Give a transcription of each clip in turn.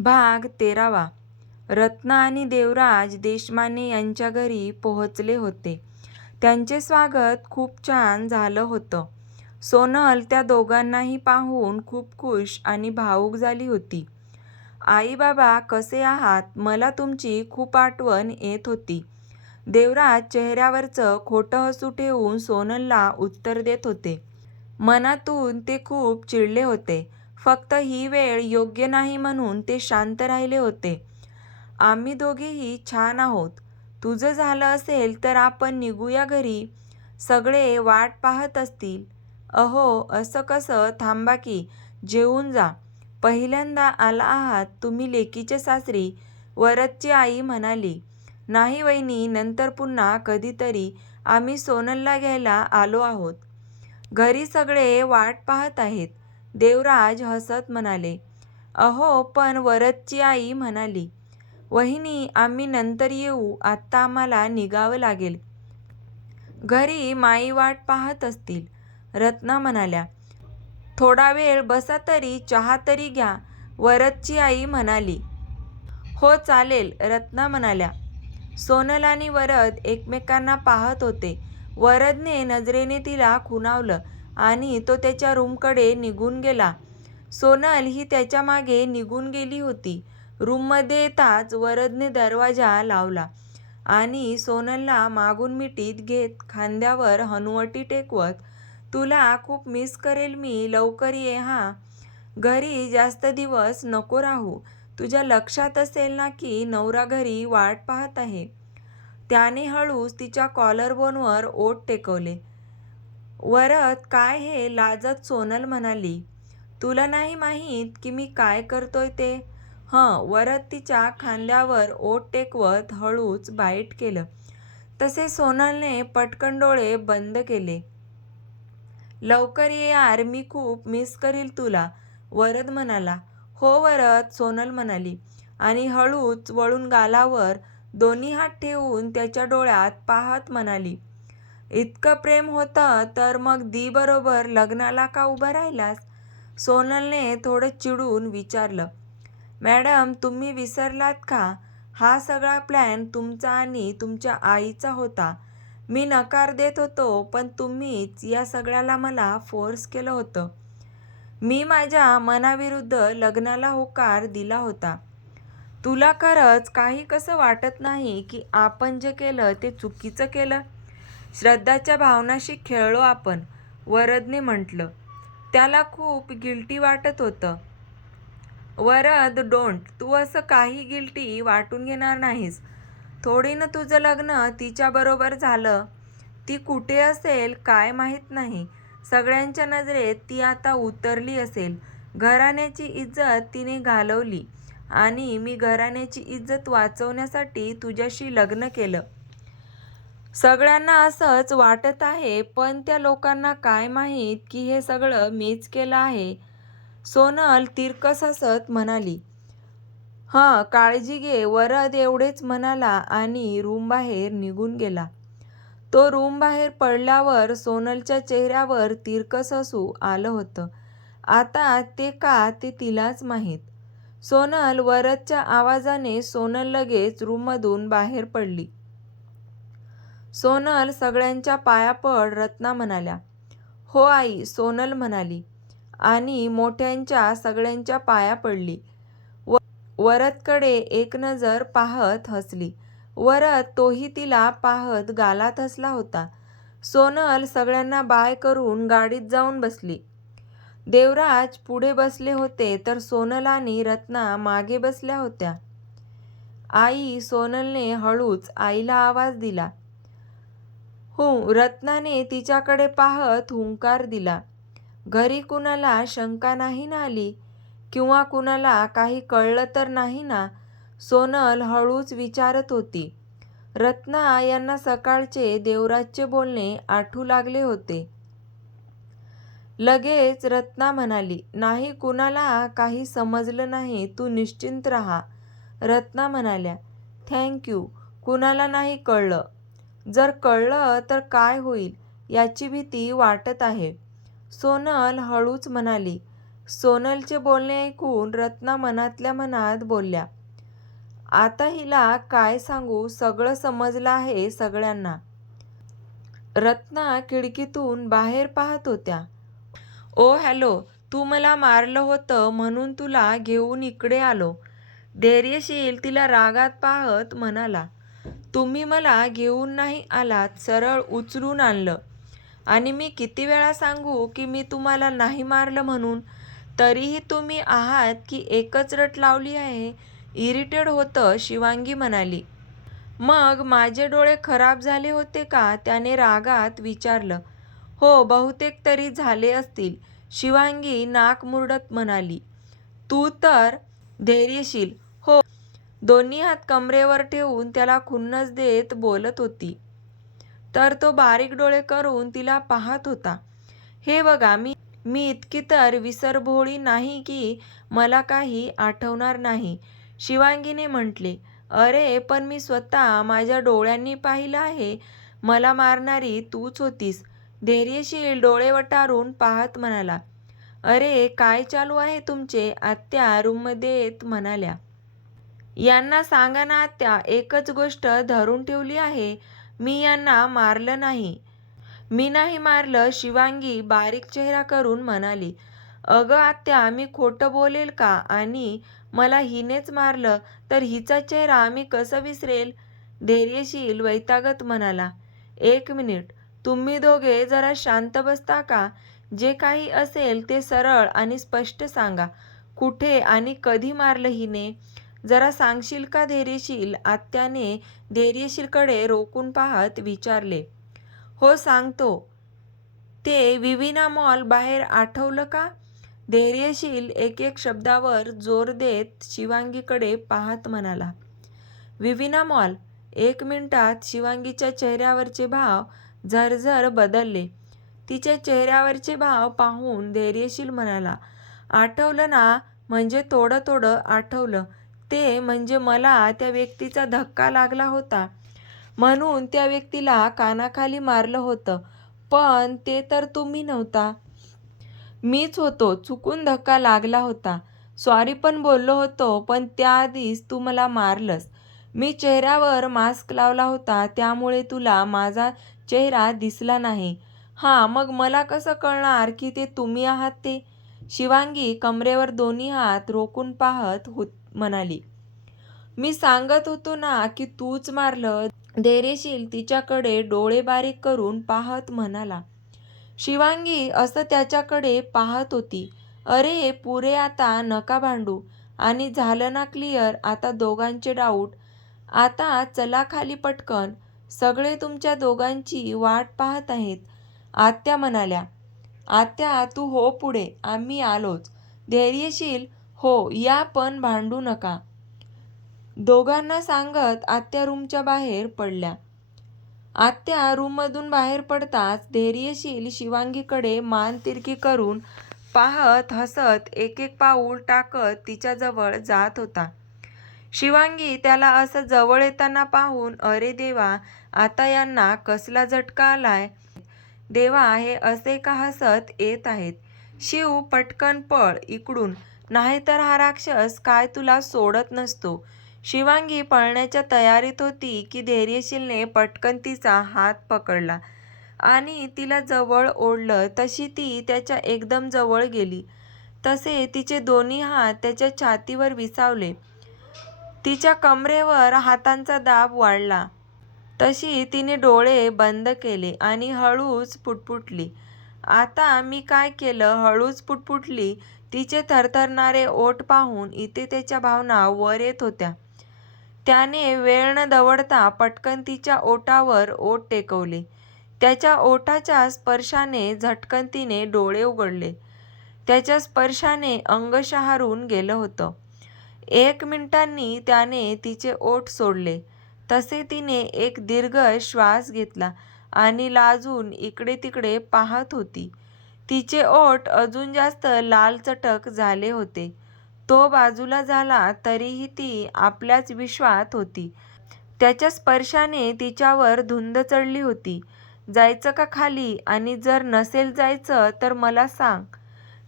भाग 13वा. रत्ना आणि देवराज देशमाने यांच्या घरी पोहोचले होते. त्यांचे स्वागत खूप छान झालं होतं. सोनल त्या दोघांनाही पाहून खूप खुश आणि भावूक झाली होती. आई बाबा कसे आहात? मला तुमची खूप आठवण येत होती. देवराज चेहऱ्यावरचं खोटं हसू ठेवून सोनलला उत्तर देत होते. मनातून ते खूप चिडले होते. फक्त ही वेळ योग्य नाही म्हणून ते शांत राहिले होते. आम्ही दोघेही छान आहोत. तुझं झालं असेल तर आपण निघूया घरी. सगळे वाट पाहत असतील. अहो, असं कसं? थांबा की, जेवून जा. पहिल्यांदा आला आहात तुम्ही लेकीचे सासरी, वरदची आई म्हणाली. नाही वहिनी, नंतर पुन्हा कधीतरी आम्ही सोनलला घ्यायला आलो आहोत. घरी सगळे वाट पाहत आहेत, देवराज हसत म्हणाले. अहो, पण वरदची आई म्हणाली. वहिनी, आम्ही नंतर येऊ, आत्ता आम्हाला निघावं लागेल. घरी माई वाट पाहत असतील, रत्ना म्हणाल्या. थोडा वेळ बसा तरी, चहा तरी घ्या, वरदची आई म्हणाली. हो चालेल, रत्ना म्हणाल्या. सोनल आणि वरद एकमेकांना पाहत होते. वरदने नजरेने तिला खुणावलं आणि तो त्याच्या रूमकडे निघून गेला. सोनल ही त्याच्या मागे निघून गेली होती. रूममध्ये येताच वरदने दरवाजा लावला आणि सोनलला मागून मिठीत घेत खांद्यावर हनुवटी टेकवत, तुला खूप मिस करेल मी, लवकर ये हां. घरी जास्त दिवस नको राहू. तुझ्या लक्षात असेल ना की नवरा घरी वाट पाहत आहे. त्याने हळूच तिच्या कॉलरबोनवर ओठ टेकवले. वरद, काय हे? लाजत सोनल म्हणाली. तुला नाही माहीत की मी काय करतोय ते? वरद तिच्या खांद्यावर ओठ टेकवत हळूच बाईट केलं. तसे सोनलने पटकन डोळे बंद केले. लवकर ये यार, मी खूप मिस करील तुला, वरद म्हणाला. हो वरद, सोनल म्हणाली आणि हळूच वळून गालावर दोन्ही हात ठेवून त्याच्या डोळ्यात पाहत म्हणाली. इतकं प्रेम होतं तर मग दी बरोबर लग्नाला का उभं राहिलास? सोनलने थोडं चिडून विचारलं. मॅडम, तुम्ही विसरलात का? हा सगळा प्लॅन तुमचा आणि तुमच्या आईचा होता. मी नकार देत होतो, पण तुम्हीच या सगळ्याला मला फोर्स केलं होतं. मी माझ्या मनाविरुद्ध लग्नाला होकार दिला होता. तुला खरंच काही कसं वाटत नाही की आपण जे केलं ते चुकीचं केलं? श्रद्धाच्या भावनाशी खेळलो आपण, वरदने म्हटलं. त्याला खूप गिल्टी वाटत होतं. वरद, डोंट. तू असं काही गिल्टी वाटून घेणार नाहीस. थोडीनं तुझं लग्न तिच्याबरोबर झालं. ती कुठे असेल काय माहीत नाही. सगळ्यांच्या नजरेत ती आता उतरली असेल. घराण्याची इज्जत तिने घालवली आणि मी घराण्याची इज्जत वाचवण्यासाठी तुझ्याशी लग्न केलं. सगळ्यांना असंच वाटत आहे, पण त्या लोकांना काय माहीत की हे सगळं मीच केलं आहे. सोनल तिरकस हसत म्हणाली. काळजी घे, वरद एवढेच म्हणाला आणि रूमबाहेर निघून गेला. तो रूमबाहेर पडल्यावर सोनलच्या चेहऱ्यावर तिरकस हसू आलं होतं. आता ते का ते तिलाच माहीत. सोनल, वरदच्या आवाजाने सोनल लगेच रूममधून बाहेर पडली. सोनल, सगळ्यांच्या पाया पड, रत्ना म्हणाल्या. हो आई, सोनल म्हणाली आणि मोठ्यांच्या सगळ्यांच्या पाया पडली. वरदकडे एक नजर पाहत हसली. वरद तोही तिला पाहत गालात हसला होता. सोनल सगळ्यांना बाय करून गाडीत जाऊन बसली. देवराज पुढे बसले होते तर सोनल आणि रत्ना मागे बसल्या होत्या. आई, सोनलने हळूच आईला आवाज दिला. रत्नाने तिच्याकडे पाहत हुंकार दिला. घरी कुणाला शंका नाही ना आली? किंवा कुणाला काही कळलं तर नाही ना? सोनल हळूच विचारत होती. रत्ना यांना सकाळचे देवराजचे बोलणे आठवू लागले होते. लगेच रत्ना म्हणाली. नाही, कुणाला काही समजलं नाही, तू निश्चिंत राहा, रत्ना म्हणाल्या. थँक कुणाला नाही कळलं. जर कळलं तर काय होईल याची भीती वाटत आहे, सोनल हळूच म्हणाली. सोनलचे बोलणे ऐकून रत्ना मनातल्या मनात बोलल्या, आता हिला काय सांगू, सगळं समजलं आहे सगळ्यांना. रत्ना खिडकीतून बाहेर पाहत होत्या. ओ हॅलो, तू मला मारलं होतं म्हणून तुला घेऊन इकडे आलो. धैर्यशील तिला रागात पाहत म्हणाला. तुम्ही मला घेऊन नाही आलात, सरळ उचलून आणलं. आणि मी किती वेळा सांगू की मी तुम्हाला नाही मारलं म्हणून, तरीही तुम्ही आहात की एकच रट लावली आहे. इरिटेड होतं, शिवांगी म्हणाली. मग माझे डोळे खराब झाले होते का, त्याने रागात विचारलं. हो, बहुतेक तरी झाले असतील, शिवांगी नाक मुरडत म्हणाली. तू तर. धैर्यशील हो, दोन्ही हात कमरेवर ठेवून त्याला खुन्नस देत बोलत होती. तर तो बारीक डोळे करून तिला पाहत होता. हे बघा, मी इतकी तर विसरभोळी नाही की मला काही आठवणार नाही, शिवांगीने म्हटले. अरे पण मी स्वतः माझ्या डोळ्यांनी पाहिलं आहे, मला मारणारी तूच होतीस. धैर्यशील डोळे वटारून पाहत म्हणाला. अरे काय चालू आहे तुमचे, आत्या रूममध्ये येत म्हणाल्या. यांना सांगा ना आत्या, एकच गोष्ट धरून ठेवली आहे, मी यांना मारलं नाही. मी नाही मारलं, शिवांगी बारीक चेहरा करून म्हणाली. अगं आत्या, मी खोटं बोलेल का, आणि मला हिनेच मारलं तर हिचा चेहरा मी कसं विसरेल. धैर्यशील वैतागत म्हणाला. एक मिनिट, तुम्ही दोघे जरा शांत बसता का. जे काही असेल ते सरळ आणि स्पष्ट सांगा. कुठे आणि कधी मारलं हिने, जरा सांगशील का धैर्यशील, आत्याने धैर्यशीलकडे रोखून पाहत विचारले. हो सांगतो. ते विविना मॉल बाहेर आठवलं का. धैर्यशील एक एक शब्दावर जोर देत शिवांगीकडे पाहत म्हणाला. विविना मॉल. एक मिनिटात शिवांगीच्या चेहऱ्यावरचे भाव झरझर बदलले. तिच्या चेहऱ्यावरचे भाव पाहून धैर्यशील म्हणाला. आठवलं ना, म्हणजे थोडं थोडं आठवलं. ते म्हणजे मला त्या व्यक्तीचा धक्का लागला होता म्हणून त्या व्यक्तीला कानाखाली मारलं होतं, पण ते तर तुम्ही नव्हता, मीच होतो. चुकून धक्का लागला होता, सॉरी पण बोललो होतो, पण त्याआधीच तू मला मारलंस. मी चेहऱ्यावर मास्क लावला होता त्यामुळे तुला माझा चेहरा दिसला नाही. हां, मग मला कसं कळणार की ते तुम्ही आहात ते. शिवांगी कमरेवर दोन्ही हात रोखून पाहत म्हणाली. मी सांगत होतो ना की तूच मारलं. धैर्यशील तिच्याकडे डोळे बारीक करून पाहत म्हणाला. शिवांगी असं त्याच्याकडे पाहत होती. अरे पुरे, आता नका भांडू. आणि झालं ना क्लिअर आता दोघांचे डाऊट. आता चला खाली पटकन, सगळे तुमच्या दोघांची वाट पाहत आहेत, आत्या म्हणाल्या. आत्या तू हो पुढे, आम्ही आलोच. धैर्यशील हो या, पण भांडू नका, दोघांना सांगत आत्या रूमच्या बाहेर पडल्या. आत्या रूममधून बाहेर पडताच धैर्यशील शिवांगीकडे मान तिरकी करून पाहत हसत एक एक पाऊल टाकत तिच्याजवळ जात होता. शिवांगी त्याला असं जवळ येताना पाहून, अरे देवा, आता यांना कसला झटका आलाय. देवा, हे असे का हसत येत आहेत. शिव पटकन पळ इकडून, नाहीतर हा राक्षस काय तुला सोडत नसतो. शिवांगी पळण्याच्या तयारीत होती की धैर्यशीलने पटकन तिचा हात पकडला आणि तिला जवळ ओढलं. तशी ती त्याच्या एकदम जवळ गेली तसे तिचे दोन्ही हात त्याच्या छातीवर विसावले. तिच्या कमरेवर हातांचा दाब वाढला तशी तिने डोळे बंद केले आणि हळूच पुटपुटली. आता मी काय केलं, हळूच पुटपुटली. तिचे थरथरणारे ओठ पाहून इथे त्याच्या भावना वर येत होत्या. त्याने वेळ न दवडता पटकन तिच्या ओठावर ओठ टेकवले. त्याच्या ओठाच्या स्पर्शाने झटकन तिने डोळे उघडले. त्याच्या स्पर्शाने अंग शहारून गेलं होतं. 1 मिनिटांनी त्याने तिचे ओठ सोडले तसे तिने एक दीर्घ श्वास घेतला आणि लाजून इकडे तिकडे पाहत होती. तिचे ओठ अजून जास्त लालचटक झाले होते. तो बाजूला झाला तरीही ती आपल्याच विश्वात होती. त्याच्या स्पर्शाने तिच्यावर धुंद चढली होती. जायचं का खाली, आणि जर नसेल जायचं तर मला सांग.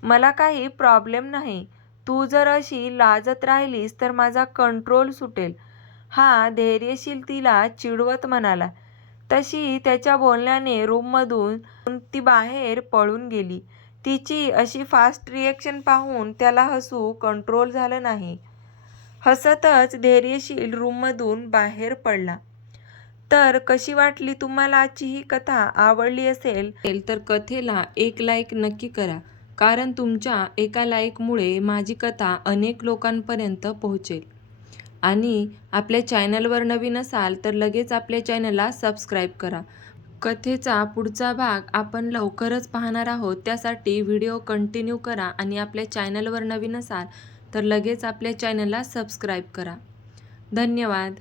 मला काही प्रॉब्लेम नाही. तू जर अशी लाजत राहिलीस तर माझा कंट्रोल सुटेल, हा धैर्यशील तिला चिडवत म्हणाला. तशी त्याच्या बोलण्याने रूममधून ती बाहेर पळून गेली. तिची अशी फास्ट रिएक्शन पाहून त्याला हसू कंट्रोल झालं नाही. हसतच धैर्यशील रूममधून बाहेर पडला. तर कशी वाटली तुम्हाला आजची ही कथा? आवडली असेल तर कथेला एक लाईक नक्की करा, कारण तुमच्या एका लाईकमुळे माझी कथा अनेक लोकांपर्यंत पोहोचेल. आणि आपल्या चॅनलवर नवीन असाल तर लगेच आपल्या चॅनलला सबस्क्राईब करा. कथेचा पुढचा भाग आपण लवकरच पाहणार आहोत. त्यासाठी व्हिडिओ कंटिन्यू करा आणि आपल्या चॅनलवर नवीन असाल तर लगेच आपल्या चॅनलला सबस्क्राईब करा. धन्यवाद.